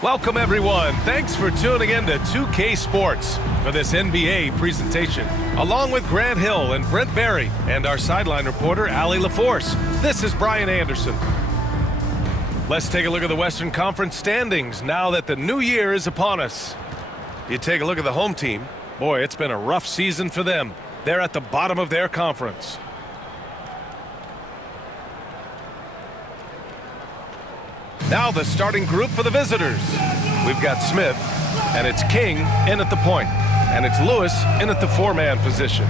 Welcome, everyone. Thanks for tuning in to 2K Sports for this NBA presentation. Along with Grant Hill and Brent Barry and our sideline reporter, Allie LaForce, this is Brian Anderson. Let's take a look at the Western Conference standings now that the new year is upon us. You take a look at the home team. Boy, it's been a rough season for them. They're at the bottom of their conference. Now the starting group for the visitors. We've got Smith, and it's King in at the point, and it's Lewis in at the four-man position.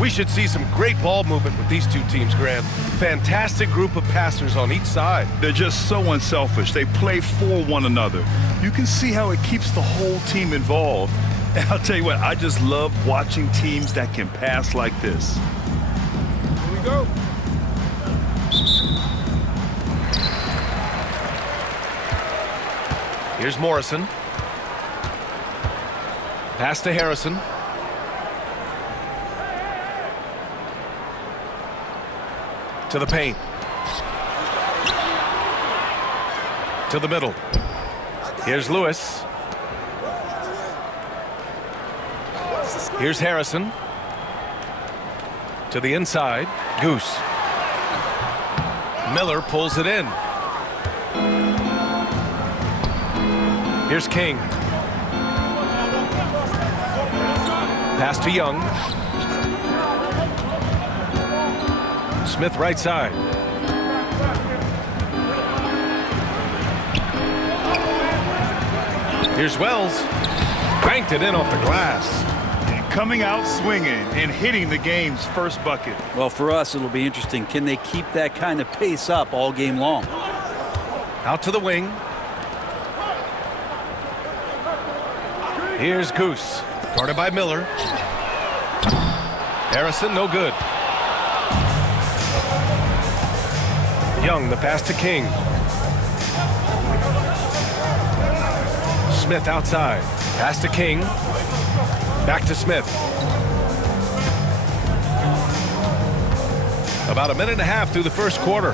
We should see some great ball movement with these two teams, Grant. Fantastic group of passers on each side. They're just so unselfish. They play for one another. You can see how it keeps the whole team involved. And I'll tell you what, I just love watching teams that can pass like this. Here we go. Here's Morrison. Pass to Harrison. To the paint. To the middle. Here's Lewis. Here's Harrison. To the inside. Goose. Miller pulls it in. Here's King. Pass to Young. Smith right side. Here's Wells. Banked it in off the glass. And coming out swinging and hitting the game's first bucket. Well, for us, it'll be interesting. Can they keep that kind of pace up all game long? Out to the wing. Here's Goose, guarded by Miller. Harrison, no good. Young, the pass to King. Smith outside. Pass to King. Back to Smith. About a minute and a half through the first quarter.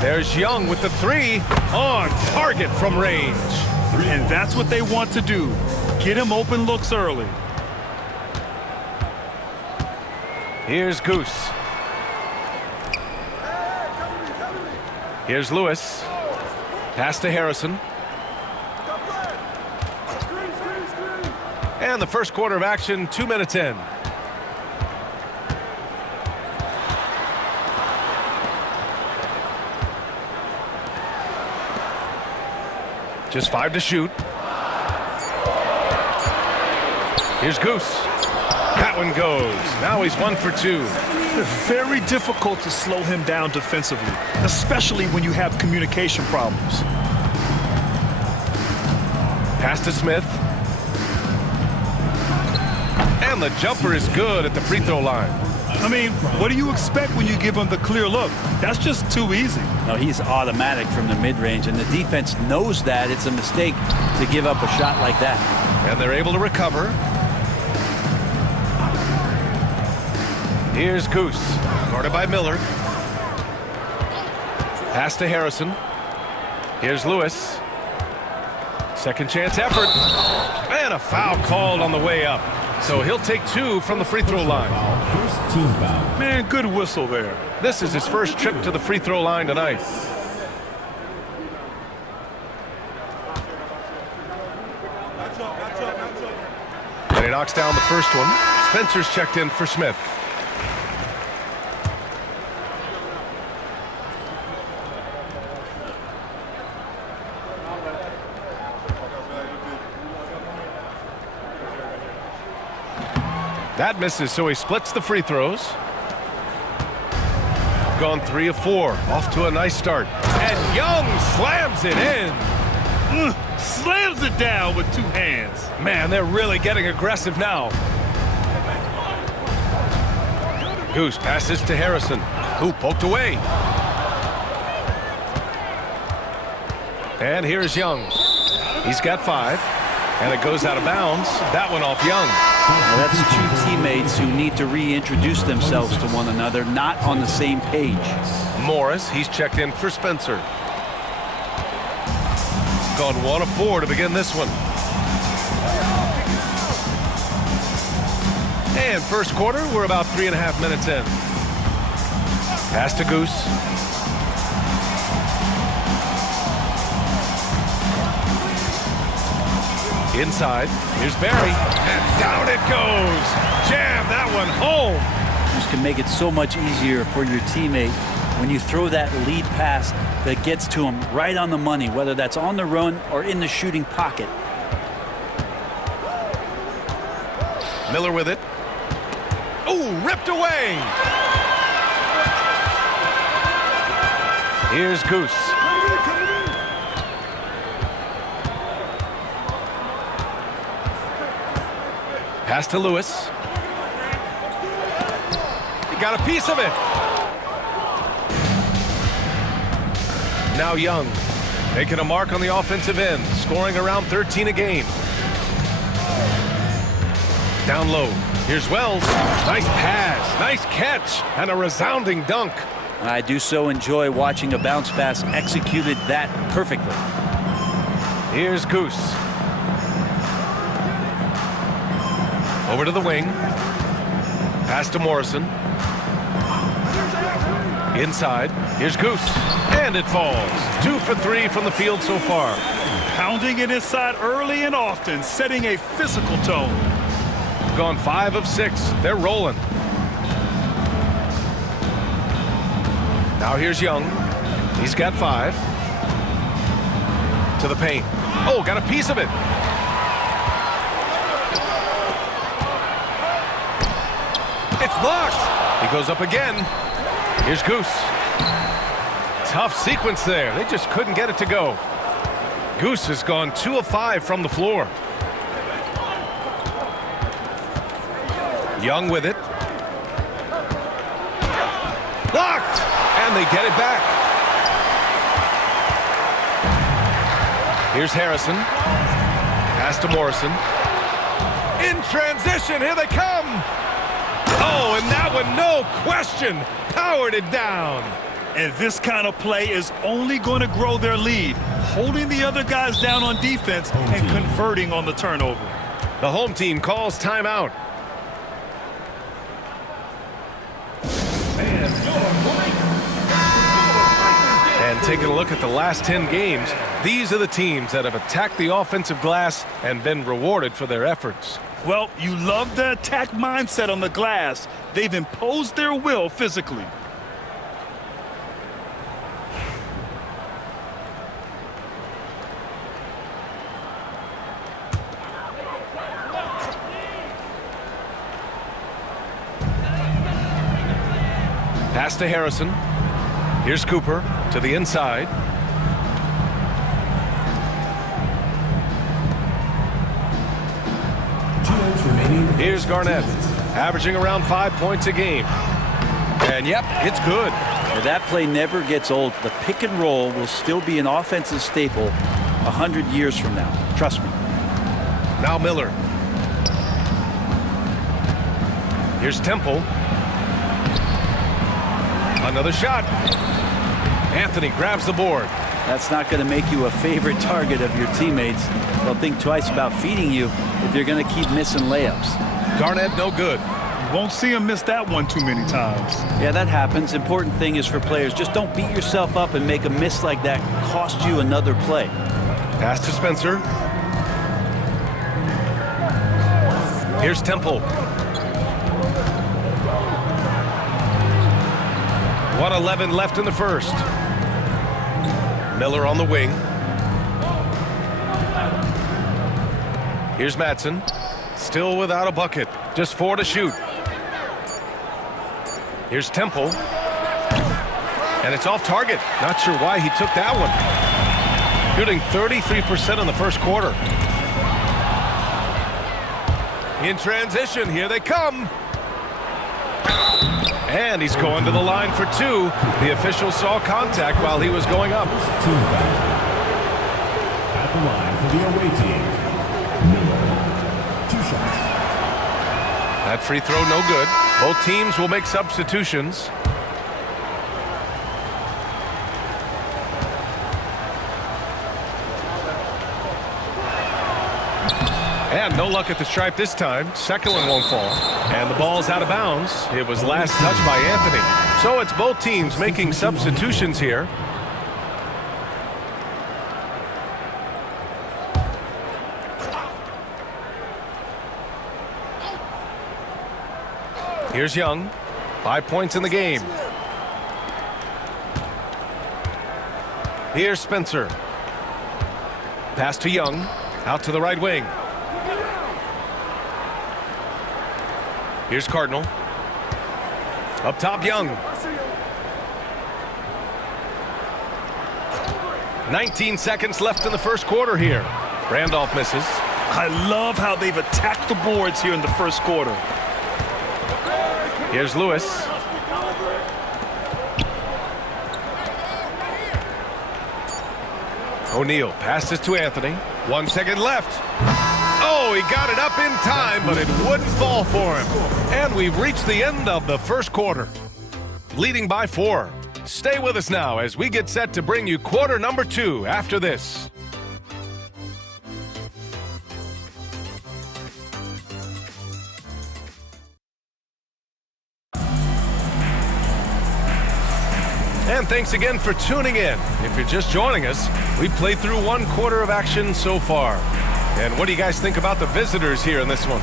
There's Young with the three. On target from range. And that's what they want to do. Get him open looks early. Here's Goose. Here's Lewis. Pass to Harrison. And the first quarter of action, 2 minutes in. Just 5 to shoot. Here's Goose. That one goes. Now he's 1 for 2. Very difficult to slow him down defensively, especially when you have communication problems. Pass to Smith. And the jumper is good at the free throw line. I mean, what do you expect when you give him the clear look? That's just too easy. No, he's automatic from the mid-range, and the defense knows that it's a mistake to give up a shot like that. And they're able to recover. Here's Goose, guarded by Miller. Pass to Harrison. Here's Lewis. Second chance effort. And a foul called on the way up. So he'll take 2 from the free throw line. Team foul. Man, good whistle there. This is his first trip to the free throw line tonight. And he knocks down the first one. Spencer's checked in for Smith. That misses, so he splits the free throws. Gone 3 of 4. Off to a nice start. And Young slams it in. Slams it down with 2 hands. Man, they're really getting aggressive now. Goose passes to Harrison, who poked away. And here's Young. He's got 5, and it goes out of bounds. That one off Young. Well, that's 2 teammates who need to reintroduce themselves to one another, not on the same page. Morris, he's checked in for Spencer. gone 1 of 4 to begin this one. And first quarter, we're about 3.5 minutes in. Pass to Goose. Inside, here's Barry, and down it goes. Jam that one home. This can make it so much easier for your teammate when you throw that lead pass that gets to him right on the money, whether that's on the run or in the shooting pocket. Miller with it. Oh, ripped away. Here's Goose. Pass to Lewis. He got a piece of it. Now Young making a mark on the offensive end, scoring around 13 a game. Down low. Here's Wells. Nice pass, nice catch, and a resounding dunk. I do so enjoy watching a bounce pass executed that perfectly. Here's Goose. Over to the wing. Pass to Morrison. Inside. Here's Goose. And it falls. 2 for 3 from the field so far. Pounding it inside early and often, setting a physical tone. Gone 5 of 6. They're rolling. Now here's Young. He's got 5. To the paint. Oh, got a piece of it. It's blocked. He goes up again. Here's Goose. Tough sequence there. They just couldn't get it to go. Goose has gone 2 of 5 from the floor. Young with it. Blocked. And they get it back. Here's Harrison. Pass to Morrison. In transition. Here they come. Oh, and that one, no question, powered it down. And this kind of play is only going to grow their lead, holding the other guys down on defense and converting on the turnover. The home team calls timeout. And taking a look at the last 10 games, these are the teams that have attacked the offensive glass and been rewarded for their efforts. Well, you love the attack mindset on the glass. They've imposed their will physically. Pass to Harrison. Here's Cooper to the inside. Here's Garnett, averaging around 5 points a game. And yep, it's good. Well, that play never gets old. The pick and roll will still be an offensive staple 100 years from now. Trust me. Now Miller. Here's Temple. Another shot. Anthony grabs the board. That's not going to make you a favorite target of your teammates. They'll think twice about feeding you if you're going to keep missing layups. Garnett, no good. You won't see him miss that one too many times. Yeah, that happens. Important thing is for players, just don't beat yourself up and make a miss like that cost you another play. Pass to Spencer. Here's Temple. 1:11 left in the first. Miller on the wing. Here's Madsen. Still without a bucket. Just 4 to shoot. Here's Temple. And it's off target. Not sure why he took that one. Shooting 33% in the first quarter. In transition, here they come. And he's going to the line for 2. The official saw contact while he was going up. Team foul. At the line for the away team. Miller. 2 shots. That free throw no good. Both teams will make substitutions. And no luck at the stripe this time. Second one won't fall. And the ball's out of bounds. It was last touched by Anthony. So it's both teams making substitutions here. Here's Young. 5 points in the game. Here's Spencer. Pass to Young. Out to the right wing. Here's Cardinal. Up top, Young. 19 seconds left in the first quarter here. Randolph misses. I love how they've attacked the boards here in the first quarter. Here's Lewis. O'Neal passes to Anthony. 1 second left. Oh, he got it up in time, but it wouldn't fall for him. And we've reached the end of the first quarter. Leading by 4. Stay with us now as we get set to bring you quarter number 2 after this. And thanks again for tuning in. If you're just joining us, we played through 1 quarter of action so far. And what do you guys think about the visitors here in this one?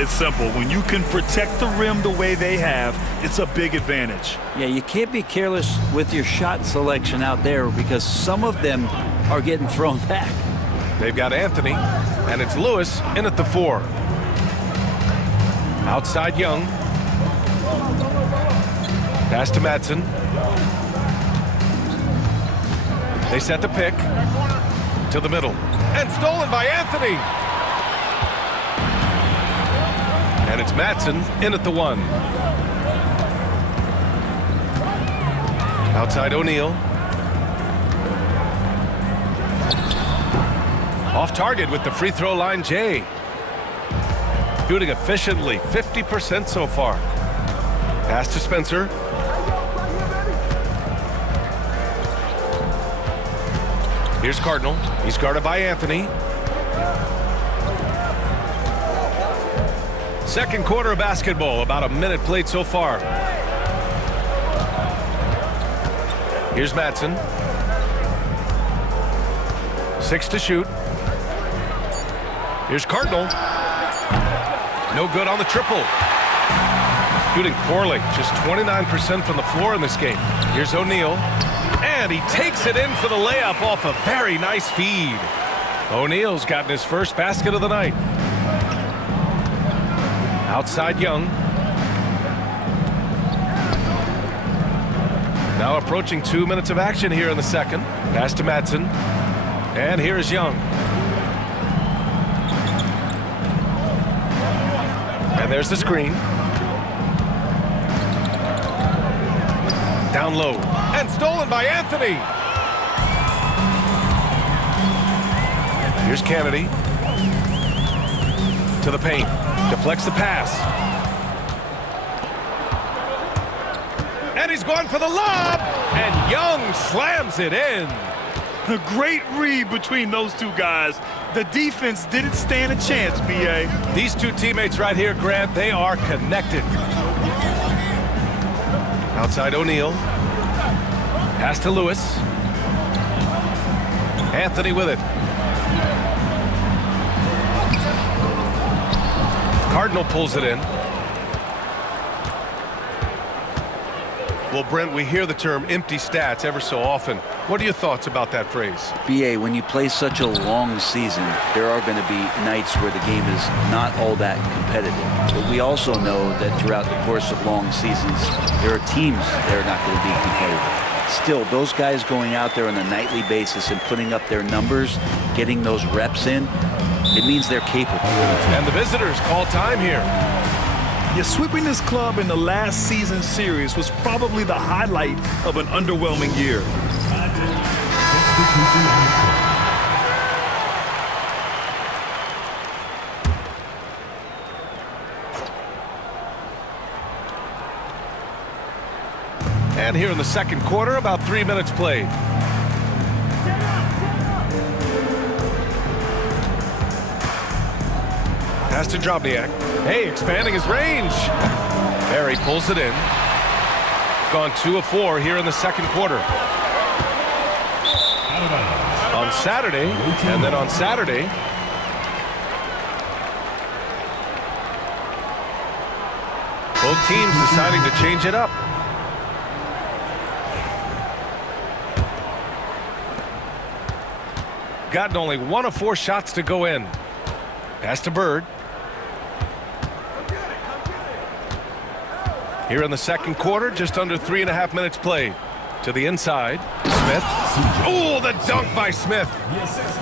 It's simple. When you can protect the rim the way they have, it's a big advantage. Yeah, you can't be careless with your shot selection out there because some of them are getting thrown back. They've got Anthony, and it's Lewis in at the 4. Outside Young. Pass to Madsen. They set the pick to the middle. And stolen by Anthony. And it's Madsen in at the 1. Outside O'Neal. Off target with the free throw line, Jay. Shooting efficiently, 50% so far. Pass to Spencer. Here's Cardinal. He's guarded by Anthony. Second quarter of basketball. About a minute played so far. Here's Madsen. 6 to shoot. Here's Cardinal. No good on the triple. Shooting poorly. Just 29% from the floor in this game. Here's O'Neal. And he takes it in for the layup off a very nice feed. O'Neal's gotten his first basket of the night. Outside Young. Now approaching 2 minutes of action here in the second. Pass to Madsen. And here's Young. And there's the screen. Down low. And stolen by Anthony. Here's Kennedy. To the paint. Deflects the pass. And he's going for the lob. And Young slams it in. A great read between those two guys. The defense didn't stand a chance, B.A. These two teammates right here, Grant, they are connected. Outside O'Neal. Pass to Lewis. Anthony with it. Cardinal pulls it in. Well, Brent, we hear the term empty stats ever so often. What are your thoughts about that phrase? BA, when you play such a long season, there are going to be nights where the game is not all that competitive. But we also know that throughout the course of long seasons, there are teams that are not going to be competitive. Still, those guys going out there on a nightly basis and putting up their numbers, getting those reps in, it means they're capable. And the visitors call time here. Yeah, sweeping this club in the last season series was probably the highlight of an underwhelming year. And here in the second quarter, about 3 minutes played. Pass to Drobniak. Hey, expanding his range. Berry pulls it in. Gone 2 of 4 here in the second quarter. On Saturday, and then on Saturday, both teams deciding to change it up. Gotten only 1 of 4 shots to go in. Pass to Bird. Here in the second quarter, just under 3.5 minutes played. To the inside, Smith. Oh, the dunk by Smith.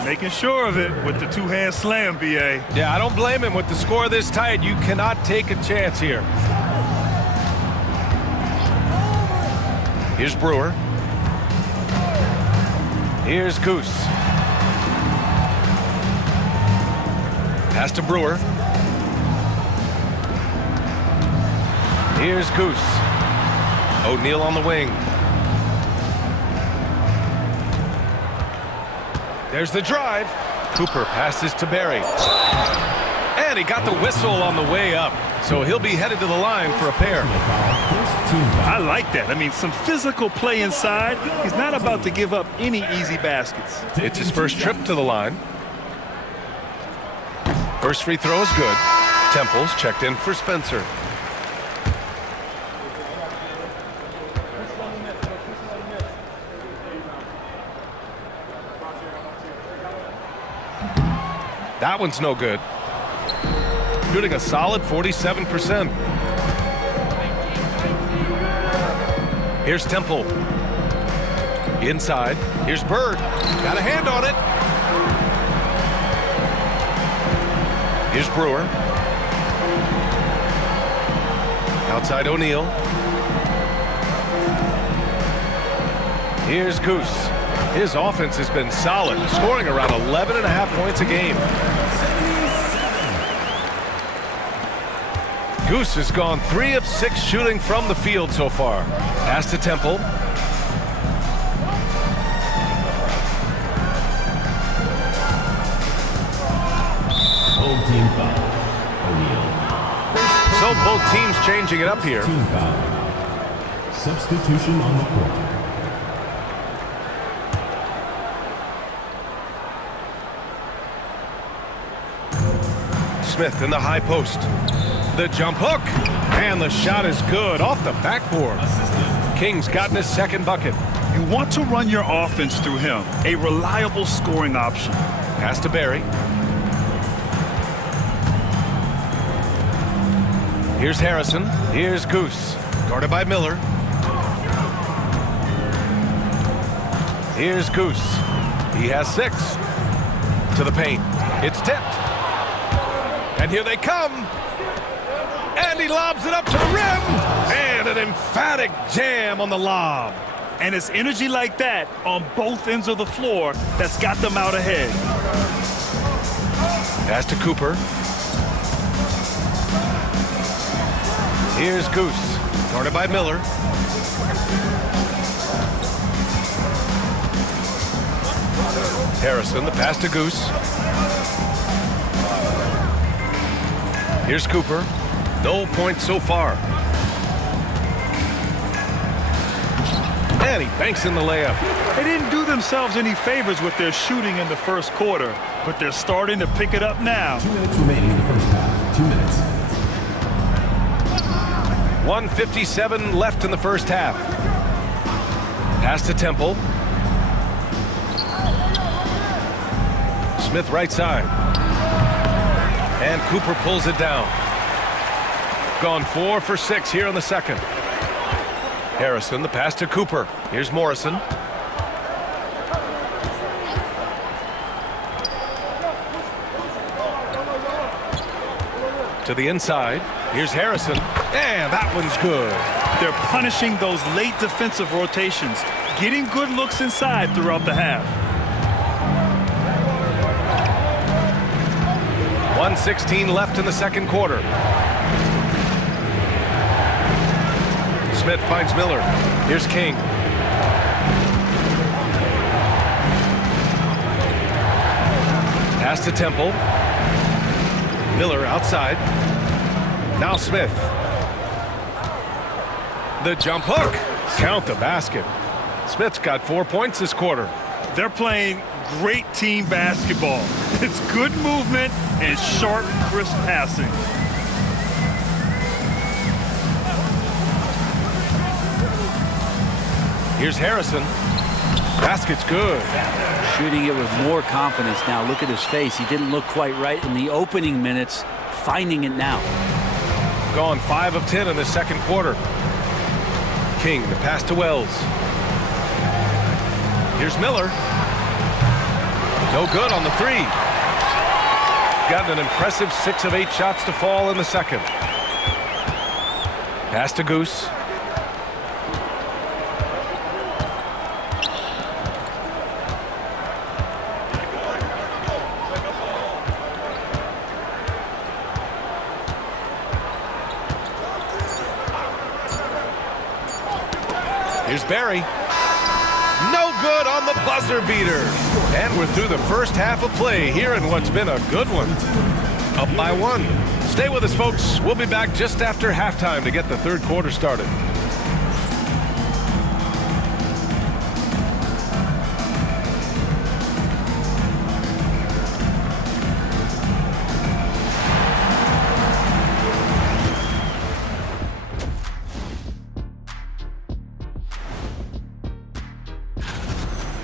Making sure of it with the two-hand slam, B.A. Yeah, I don't blame him. With the score this tight, you cannot take a chance here. Here's Brewer. Here's Goose. Pass to Brewer. Here's Goose. O'Neal on the wing. There's the drive. Cooper passes to Berry. And he got the whistle on the way up. So he'll be headed to the line for a pair. I like that. I mean, some physical play inside. He's not about to give up any easy baskets. It's his first trip to the line. First free throw is good. Temple's checked in for Spencer. That one's no good. Shooting a solid 47%. Here's Temple. Inside. Here's Bird. Got a hand on it. Here's Brewer. Outside O'Neal. Here's Goose. His offense has been solid, scoring around 11.5 points a game. Goose has gone 3 of 6 shooting from the field so far. Pass to Temple. Team foul. O'Neal. So both teams changing it up here. Team foul. Substitution on the court. Smith in the high post. The jump hook. And the shot is good off the backboard. King's gotten his second bucket. You want to run your offense through him. A reliable scoring option. Pass to Berry. Here's Harrison. Here's Goose. Guarded by Miller. Here's Goose. He has 6. To the paint. It's tipped. And here they come. And he lobs it up to the rim. And an emphatic jam on the lob. And it's energy like that on both ends of the floor that's got them out ahead. Pass to Cooper. Here's Goose, guarded by Miller. Harrison, the pass to Goose. Here's Cooper. No points so far. And he banks in the layup. They didn't do themselves any favors with their shooting in the first quarter, but they're starting to pick it up now. 2 minutes remaining in the first half. 2 minutes. 1:57 left in the first half. Pass to Temple. Smith right side. And Cooper pulls it down. Gone 4 for 6 here in the second. Harrison, the pass to Cooper. Here's Morrison. To the inside. Here's Harrison. And that one's good. They're punishing those late defensive rotations, getting good looks inside throughout the half. 1:16 left in the second quarter. Smith finds Miller. Here's King. Pass to Temple. Miller outside. Now Smith. The jump hook. Count the basket. Smith's got 4 points this quarter. They're playing great team basketball. It's good movement and sharp, crisp passing. Here's Harrison. Basket's good. Shooting it with more confidence now. Look at his face. He didn't look quite right in the opening minutes. Finding it now. Gone 5 of 10 in the second quarter. King, the pass to Wells. Here's Miller. No good on the three. Gotten an impressive 6 of 8 shots to fall in the second. Pass to Goose. Here's Barry. No good on the buzzer beater. And we're through the first half of play here in what's been a good one. Up by 1. Stay with us, folks. We'll be back just after halftime to get the third quarter started.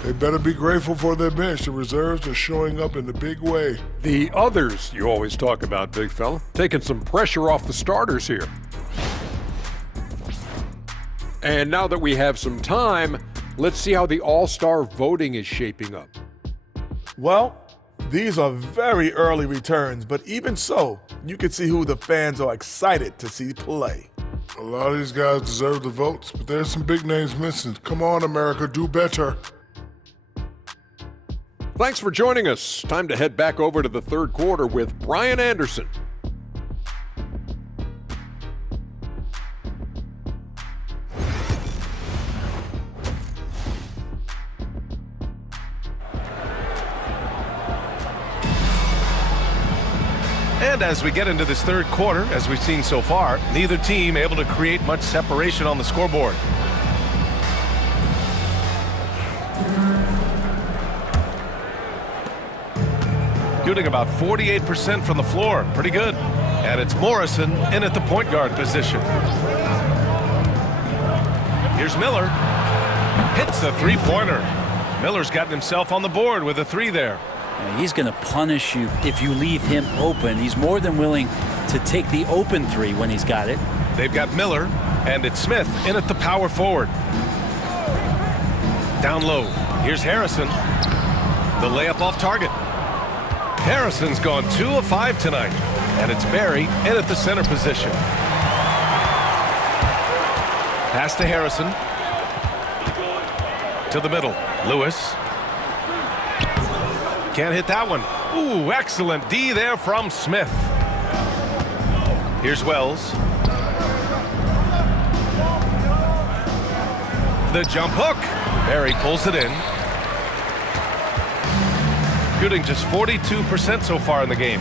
They better be grateful for their bench. The reserves are showing up in a big way. The others you always talk about, big fella. Taking some pressure off the starters here. And now that we have some time, let's see how the All-Star voting is shaping up. Well, these are very early returns, but even so, you can see who the fans are excited to see play. A lot of these guys deserve the votes, but there's some big names missing. Come on, America, do better. Thanks for joining us. Time to head back over to the third quarter with Brian Anderson. And as we get into this third quarter, as we've seen so far, neither team able to create much separation on the scoreboard. Shooting about 48% from the floor. Pretty good. And it's Morrison in at the point guard position. Here's Miller. Hits the three-pointer. Miller's gotten himself on the board with a 3 there. He's going to punish you if you leave him open. He's more than willing to take the open 3 when he's got it. They've got Miller, and it's Smith in at the power forward. Down low. Here's Harrison. The layup off target. Harrison's gone 2 of 5 tonight, and it's Barry in at the center position. Pass to Harrison. To the middle. Lewis. Can't hit that one. Ooh, excellent D there from Smith. Here's Wells. The jump hook. Barry pulls it in. Shooting just 42% so far in the game.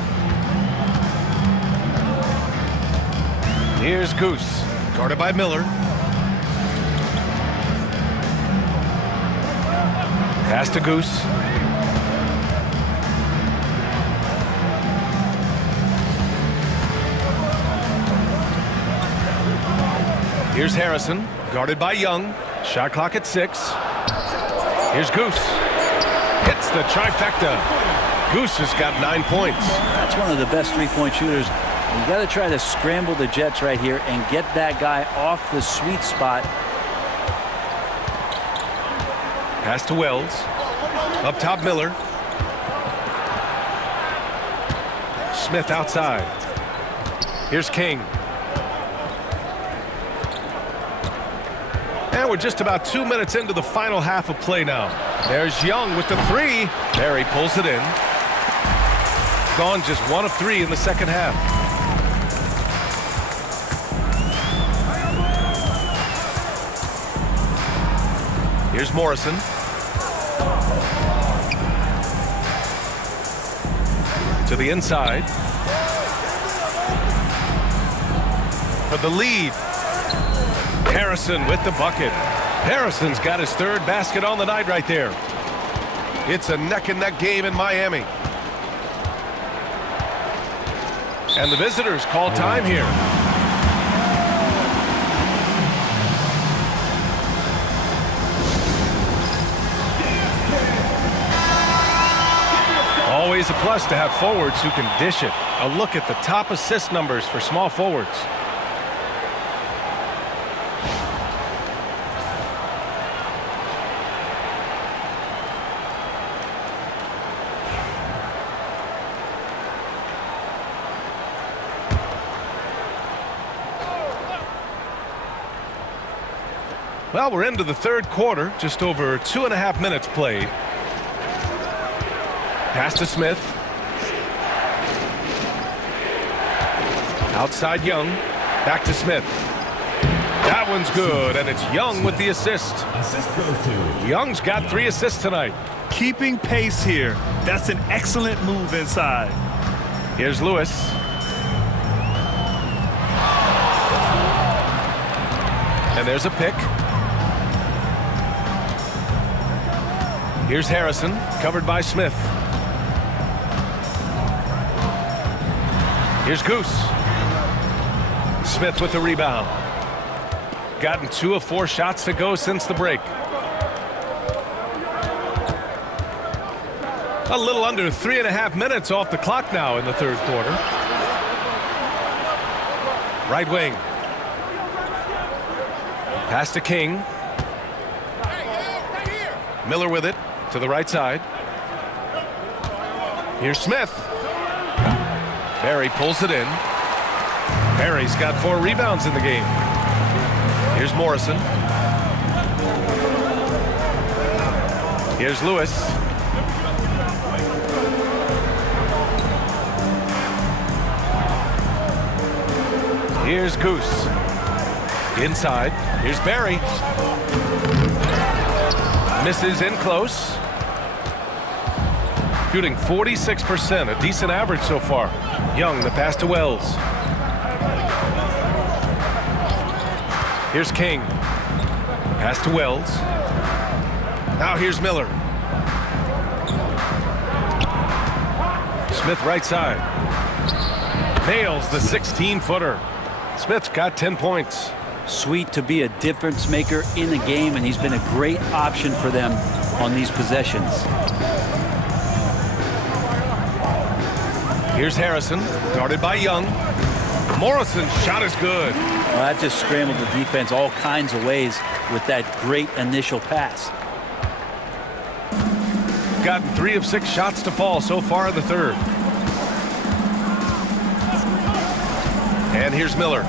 Here's Goose, guarded by Miller. Pass to Goose. Here's Harrison, guarded by Young. Shot clock at 6. Here's Goose. Hits the trifecta. Goose has got 9 points. That's one of the best three-point shooters. You got to try to scramble the Jets right here and get that guy off the sweet spot. Pass to Wells. Up top, Miller. Smith outside. Here's King. And we're just about 2 minutes into the final half of play now. There's Young with the 3. Barry pulls it in. Gone just 1 of 3 in the second half. Here's Morrison. To the inside. for the lead. Harrison with the bucket. Harrison's got his third basket on the night right there. It's a neck-and-neck game in Miami. And the visitors call time here. Always a plus to have forwards who can dish it. A look at the top assist numbers for small forwards. Well, we're into the third quarter, just over 2.5 minutes played. Pass to Smith. Outside Young. Back to Smith. That one's good, and it's Young with the assist. Assist goes to Young's got 3 assists tonight. Keeping pace here. That's an excellent move inside. Here's Lewis. And there's a pick. Here's Harrison, covered by Smith. Here's Goose. Smith with the rebound. Gotten 2 of 4 shots to go since the break. A little under 3.5 minutes off the clock now in the third quarter. Right wing. Pass to King. Miller with it to the right side. Here's Smith. Barry pulls it in. Barry's got 4 rebounds in the game. Here's Morrison. Here's Lewis. Here's Goose. Inside. Here's Barry. Misses in close. Shooting 46%, a decent average so far. Young, the pass to Wells. Here's King. Pass to Wells. Now here's Miller. Smith right side. Nails the 16-footer. Smith's got 10 points. Sweet to be a difference maker in the game, and he's been a great option for them on these possessions. Here's Harrison, guarded by Young. Morrison's shot is good. Well, that just scrambled the defense all kinds of ways with that great initial pass. Gotten 3 of 6 shots to fall so far in the third. And here's Miller.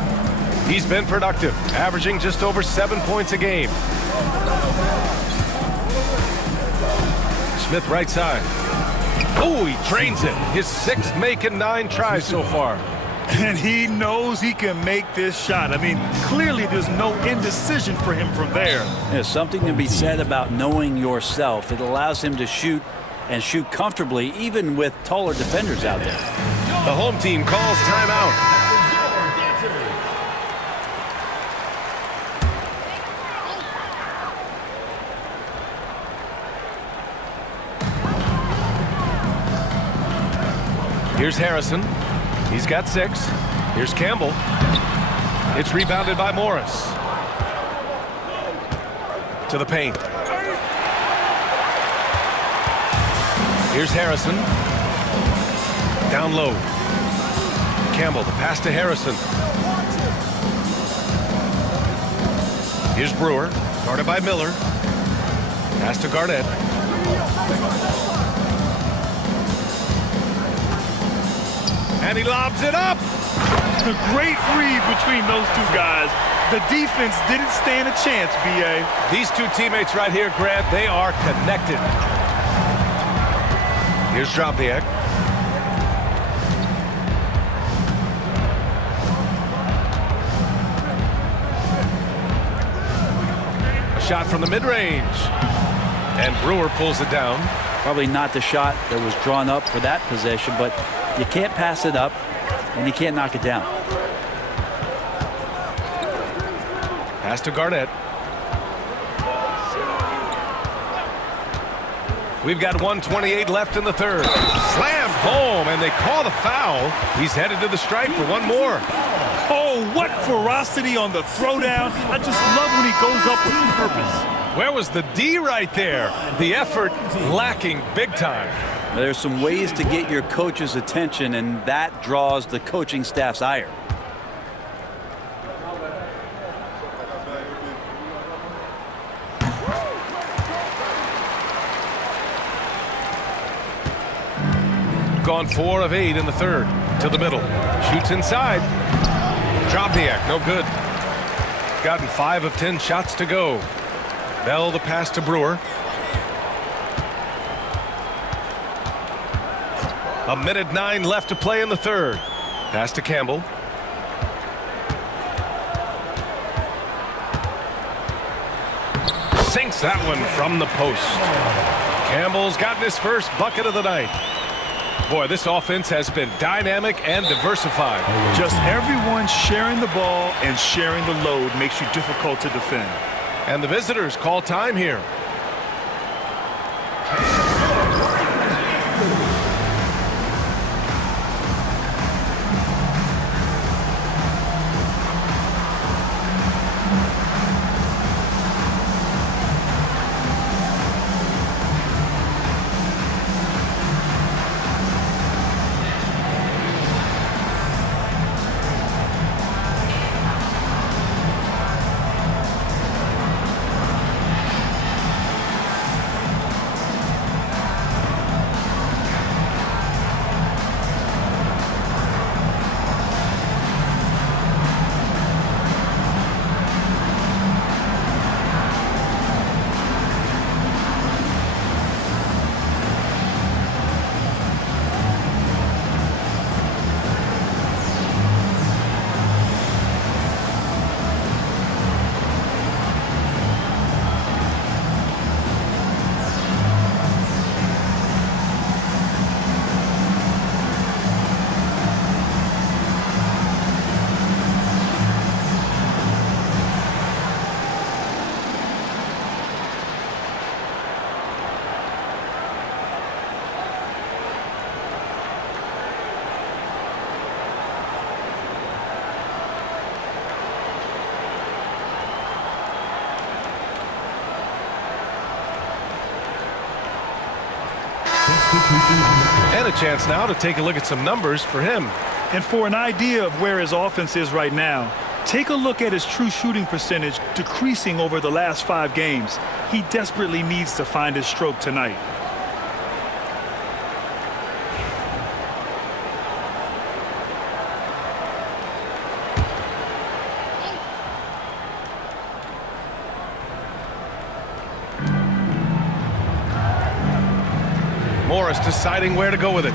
He's been productive, averaging just over 7 points a game. Smith right side. Oh, he drains it. His 6th make and 9 tries so far. And he knows he can make this shot. I mean, clearly there's no indecision for him from there. There's something to be said about knowing yourself. It allows him to shoot and shoot comfortably, even with taller defenders out there. The home team calls timeout. Here's Harrison. He's got 6. Here's Campbell. It's rebounded by Morris. To the paint. Here's Harrison. Down low. Campbell, the pass to Harrison. Here's Brewer, guarded by Miller. Pass to Garnett. And he lobs it up. A great read between those 2 guys. The defense didn't stand a chance, B.A. These 2 teammates right here, Grant, they are connected. Here's Dropiak. A shot from the mid-range. And Brewer pulls it down. Probably not the shot that was drawn up for that possession, but you can't pass it up, and you can't knock it down. Pass to Garnett. We've got 1:28 left in the third. Slammed home, and they call the foul. He's headed to the stripe for one more. Oh, what ferocity on the throwdown. I just love when he goes up with purpose. Where was the D right there? The effort lacking big time. There's some ways to get your coach's attention, and that draws the coaching staff's ire. Gone 4 of 8 in the third. To the middle. Shoots inside. Dropniak, no good. Gotten 5 of 10 shots to go. Bell the pass to Brewer. A minute 9 left to play in the third. Pass to Campbell. Sinks that one from the post. Campbell's gotten his first bucket of the night. Boy, this offense has been dynamic and diversified. Just everyone sharing the ball and sharing the load makes you difficult to defend. And the visitors call time here. And a chance now to take a look at some numbers for him. And for an idea of where his offense is right now, take a look at his true shooting percentage decreasing over the last 5 games. He desperately needs to find his stroke tonight. Morris deciding where to go with it.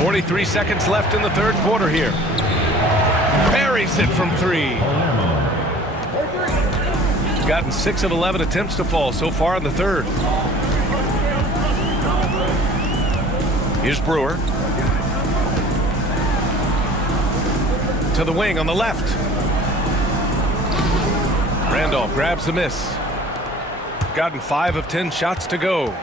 "43 seconds left in the third quarter here. Buries it from 3. Gotten 6 of 11 attempts to fall so far in the third. Here's Brewer. To the wing on the left. Randolph grabs the miss. Gotten 5 of 10 shots to go.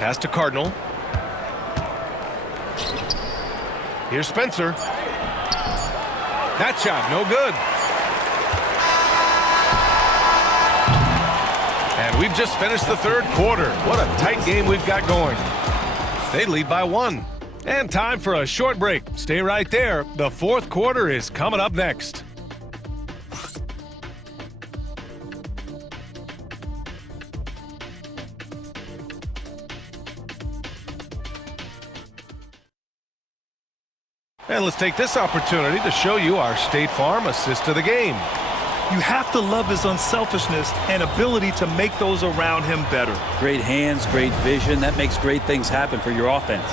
Pass to Cardinal. Here's Spencer. That shot, no good. And we've just finished the third quarter. What a tight game we've got going. They lead by 1. And time for a short break. Stay right there. The fourth quarter is coming up next. And let's take this opportunity to show you our State Farm assist of the game. You have to love his unselfishness and ability to make those around him better. Great hands, great vision. That makes great things happen for your offense.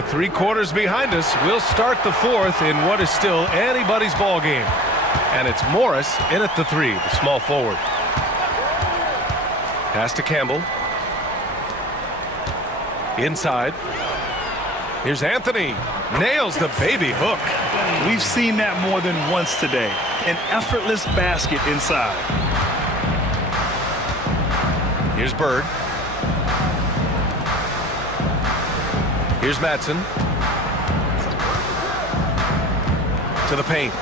with 3 quarters behind us, we'll start the 4th in what is still anybody's ball game. And it's Morris in at the 3, the small forward. Pass to Campbell. Inside. Here's Anthony. Nails the baby hook. We've seen that more than once today. An effortless basket inside. Here's Bird. Here's Madsen. To the paint.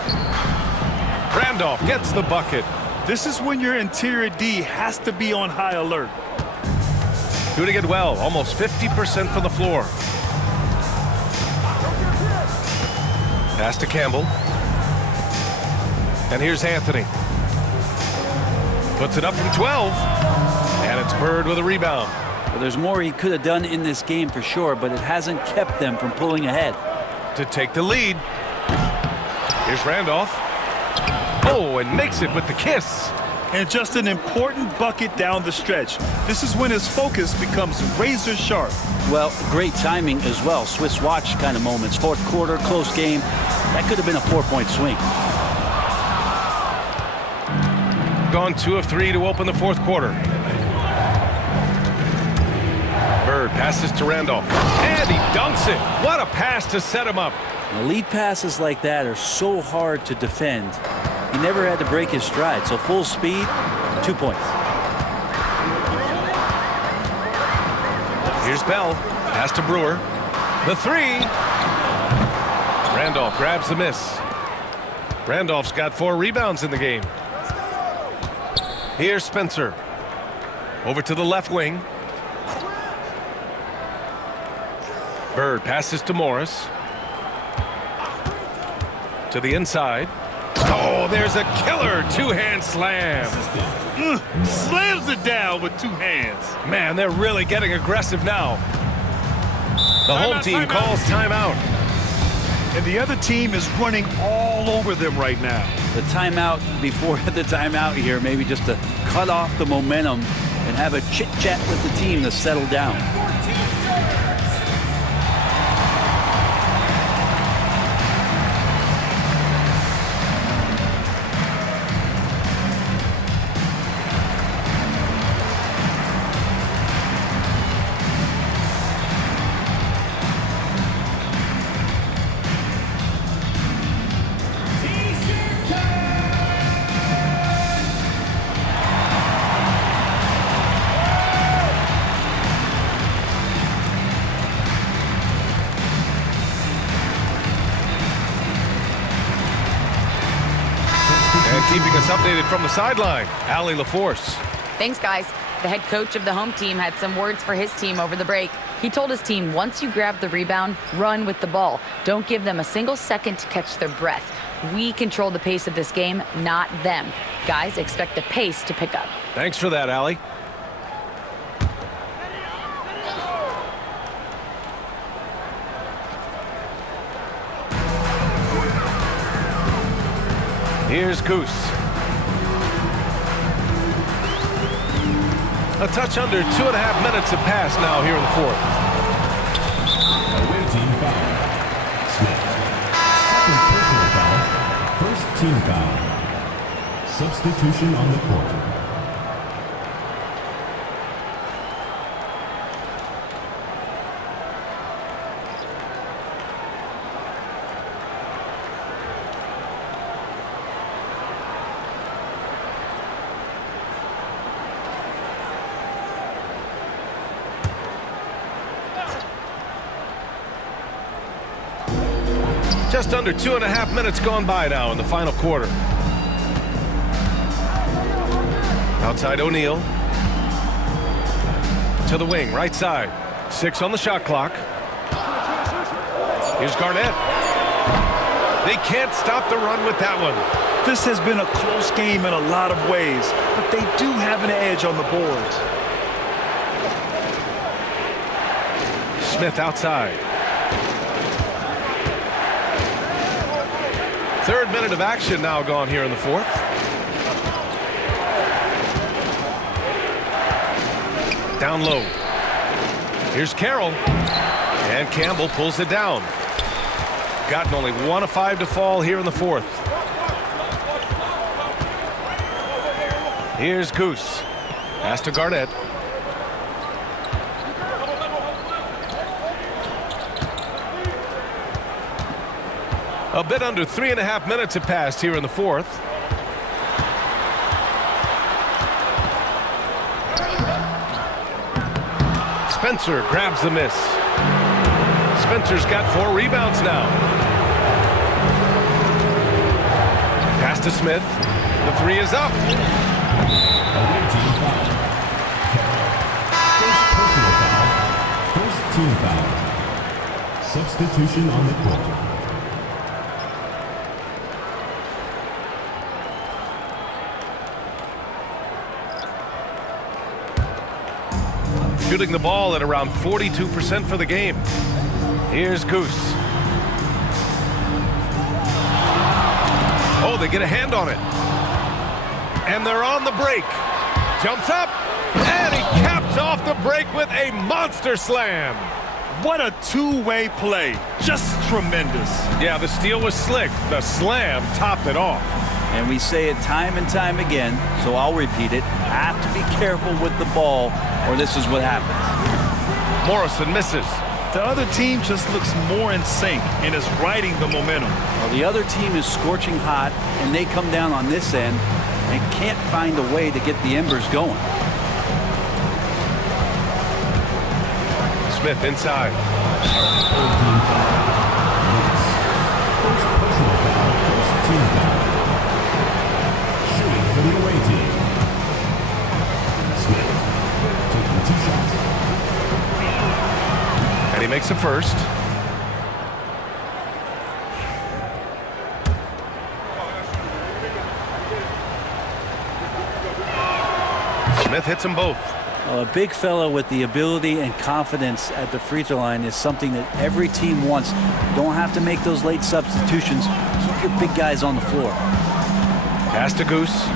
Randolph gets the bucket. This is when your interior D has to be on high alert. Doing it well, almost 50% from the floor. Pass to Campbell. And here's Anthony. Puts it up from 12. And it's Bird with a rebound. Well, there's more he could have done in this game for sure, but it hasn't kept them from pulling ahead. To take the lead. Here's Randolph. Oh, and makes it with the kiss. And just an important bucket down the stretch. This is when his focus becomes razor sharp. Well, great timing as well. Swiss watch kind of moments. 4th quarter, close game. That could have been a 4-point swing. Gone 2 of 3 to open the 4th quarter. Bird passes to Randolph. And he dunks it. What a pass to set him up. Now, lead passes like that are so hard to defend. He never had to break his stride. So full speed, 2 points. Here's Bell. Pass to Brewer. The 3. Randolph grabs the miss. Randolph's got 4 rebounds in the game. Here's Spencer. Over to the left wing. Bird passes to Morris. To the inside. Oh, there's a killer 2-hand slam. Slams it down with 2 hands. Man, they're really getting aggressive now. The home team calls timeout. And the other team is running all over them right now. The timeout before the timeout here, maybe just to cut off the momentum and have a chit-chat with the team to settle down. Keeping us updated from the sideline, Allie LaForce. Thanks, guys. The head coach of the home team had some words for his team over the break. He told his team, once you grab the rebound, run with the ball. Don't give them a single second to catch their breath. We control the pace of this game, not them. Guys, expect the pace to pick up. Thanks for that, Allie. Here's Goose. A touch under 2.5 minutes have passed now here in the 4th. Away team foul. Smith. Second personal foul. First team foul. Substitution on the court. Just under 2.5 minutes gone by now in the final quarter. Outside O'Neal. To the wing, right side. 6 on the shot clock. Here's Garnett. They can't stop the run with that one. This has been a close game in a lot of ways, but they do have an edge on the boards. Smith outside. 3rd minute of action now gone here in the 4th. Down low. Here's Carroll. And Campbell pulls it down. Gotten only 1 of 5 to fall here in the fourth. Here's Goose. Pass to Garnett. A bit under 3.5 minutes have passed here in the fourth. Spencer grabs the miss. Spencer's got 4 rebounds now. Pass to Smith. The 3 is up. Away team foul. First personal foul. First team foul. Substitution on the court. Shooting the ball at around 42% for the game. Here's Goose. Oh, they get a hand on it. And they're on the break. Jumps up, and he caps off the break with a monster slam. What a two-way play. Just tremendous. Yeah, the steal was slick. The slam topped it off. And we say it time and time again, so I'll repeat it. Have to be careful with the ball, or this is what happens. Morrison misses. The other team just looks more in sync and is riding the momentum. Well, the other team is scorching hot, and they come down on this end and can't find a way to get the embers going. Smith inside. First personal foul. First team foul. Shooting for the away team. Smith taking 2 shots. And he makes a first. Smith hits them both. Well, a big fella with the ability and confidence at the free throw line is something that every team wants. Don't have to make those late substitutions. Keep your big guys on the floor. Pass to Goose.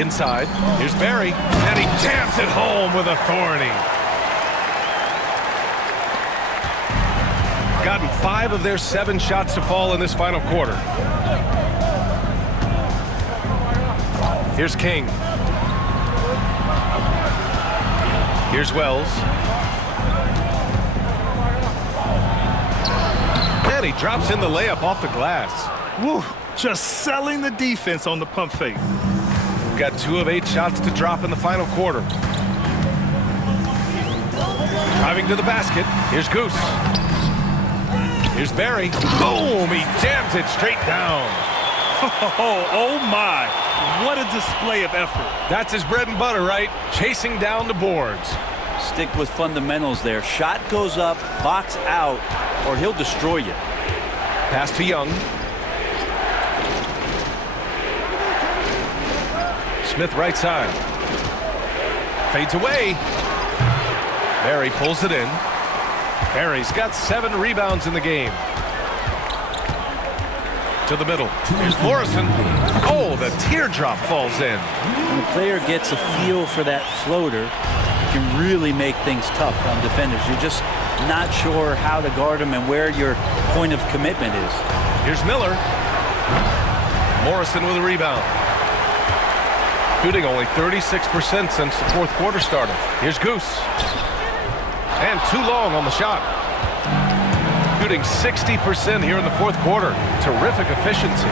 Inside. Here's Barry. And he jams it home with authority. Gotten 5 of their 7 shots to fall in this final quarter. Here's King. Here's Wells. And he drops in the layup off the glass. Woo, just selling the defense on the pump fake. Got 2 of 8 shots to drop in the final quarter. Driving to the basket. Here's Goose. Here's Barry. Boom! He jams it straight down. Oh my. What a display of effort. That's his bread and butter, right? Chasing down the boards. Stick with fundamentals there. Shot goes up, box out, or he'll destroy you. Pass to Young. Smith right side. Fades away. Barry pulls it in. Barry's got 7 rebounds in the game. To the middle. Here's Morrison. Oh, the teardrop falls in. When the player gets a feel for that floater, it can really make things tough on defenders. You're just not sure how to guard them and where your point of commitment is. Here's Miller. Morrison with a rebound. Shooting only 36% since the 4th quarter started. Here's Goose. And too long on the shot. Shooting 60% here in the 4th quarter. Terrific efficiency.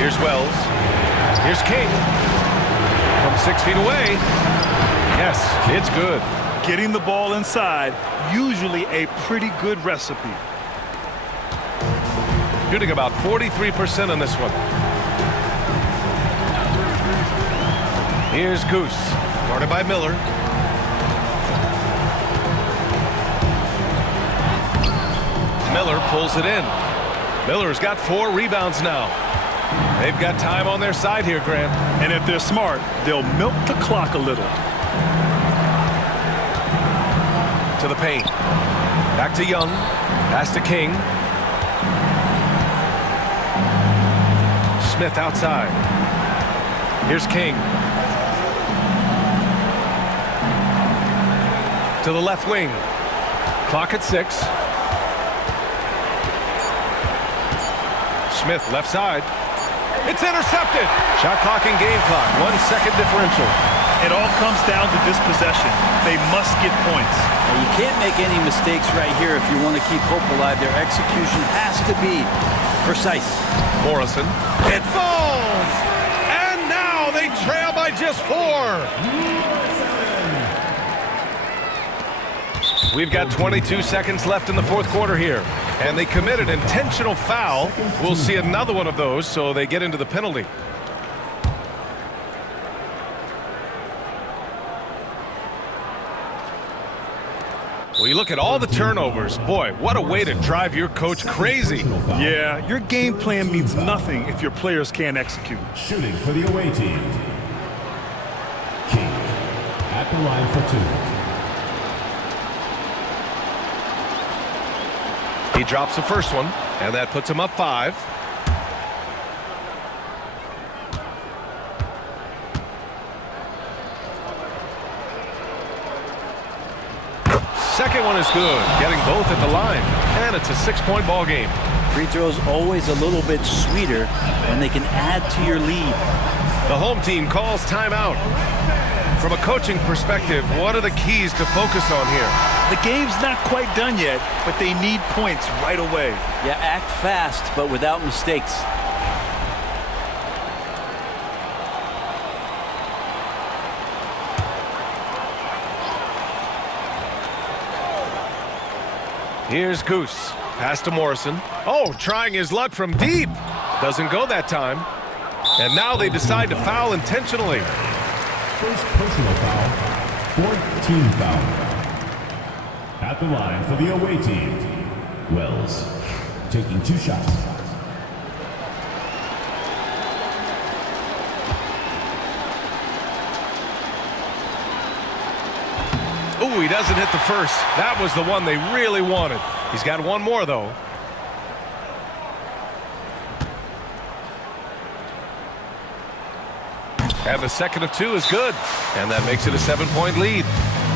Here's Wells. Here's King. From 6 feet away. Yes, it's good. Getting the ball inside, usually a pretty good recipe. Shooting about 43% on this one. Here's Goose. Guarded by Miller. Miller pulls it in. Miller's got 4 rebounds now. They've got time on their side here, Grant. And if they're smart, they'll milk the clock a little. To the paint. Back to Young. Pass to King. Smith outside. Here's King. To the left wing. Clock at 6. Smith left side. It's intercepted. Shot clock and game clock. 1 second differential. It all comes down to this possession. They must get points. Now, you can't make any mistakes right here if you want to keep hope alive. Their execution has to be precise. Morrison. It falls! And now they trail by just 4. We've got 22 seconds left in the fourth quarter here. And they committed intentional foul. We'll see another one of those, so they get into the penalty. Well, you look at all the turnovers. Boy, what a way to drive your coach crazy. Yeah, your game plan means nothing if your players can't execute. Shooting for the away team. King at the line for 2. He drops the first one, and that puts him up 5. Second one is good, getting both at the line, and it's a 6-point ball game. Free throws always a little bit sweeter when they can add to your lead. The home team calls timeout. From a coaching perspective, what are the keys to focus on here? The game's not quite done yet, but they need points right away. Yeah, act fast, but without mistakes. Here's Goose. Pass to Morrison. Oh, trying his luck from deep. Doesn't go that time. And now they decide to foul intentionally. First personal foul, 4th team foul. At the line for the away team, Wells taking 2 shots. Ooh, he doesn't hit the first. That was the one they really wanted. He's got one more, though. And the second of 2 is good. And that makes it a 7-point lead.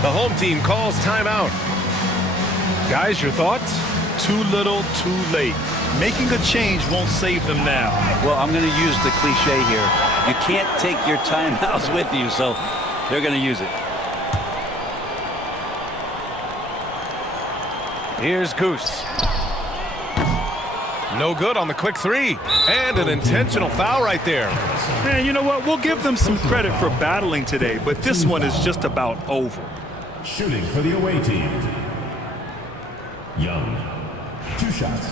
The home team calls timeout. Guys, your thoughts? Too little, too late. Making a change won't save them now. Well, I'm going to use the cliche here. You can't take your timeouts with you, so they're going to use it. Here's Goose. No good on the quick 3. And an intentional foul right there. Man, you know what? We'll give them some credit for battling today, but this one is just about over. Shooting for the away team, Young, 2 shots.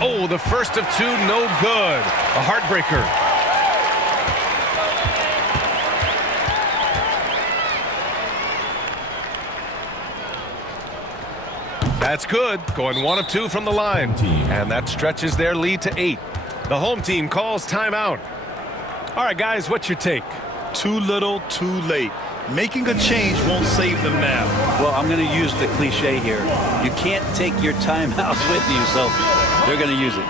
Oh, the first of 2, no good. A heartbreaker. That's good. Going 1 of 2 from the line. And that stretches their lead to 8. The home team calls timeout. All right, guys, what's your take? Too little, too late. Making a change won't save them now. Well, I'm going to use the cliche here. You can't take your timeouts with you, so they're going to use it.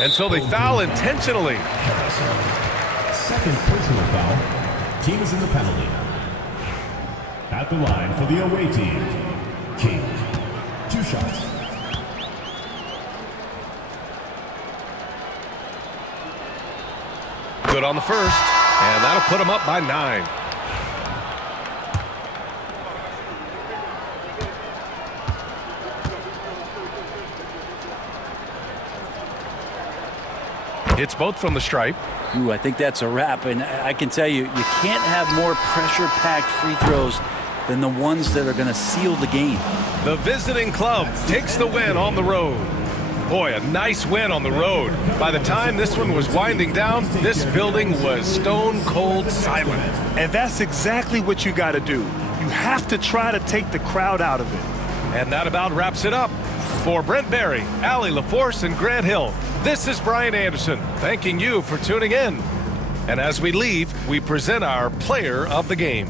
And so they foul intentionally. Second personal foul. Team is in the penalty. At the line for the away team, King, 2 shots. Good on the first, and that'll put them up by 9. It's both from the stripe. Ooh, I think that's a wrap, and I can tell you, you can't have more pressure-packed free throws than the ones that are going to seal the game. The visiting club takes the win on the road. Boy, a nice win on the road. By the time this one was winding down, this building was stone cold silent. And that's exactly what you got to do. You have to try to take the crowd out of it. And that about wraps it up. For Brent Barry, Allie LaForce, and Grant Hill, this is Brian Anderson, thanking you for tuning in. And as we leave, we present our player of the game.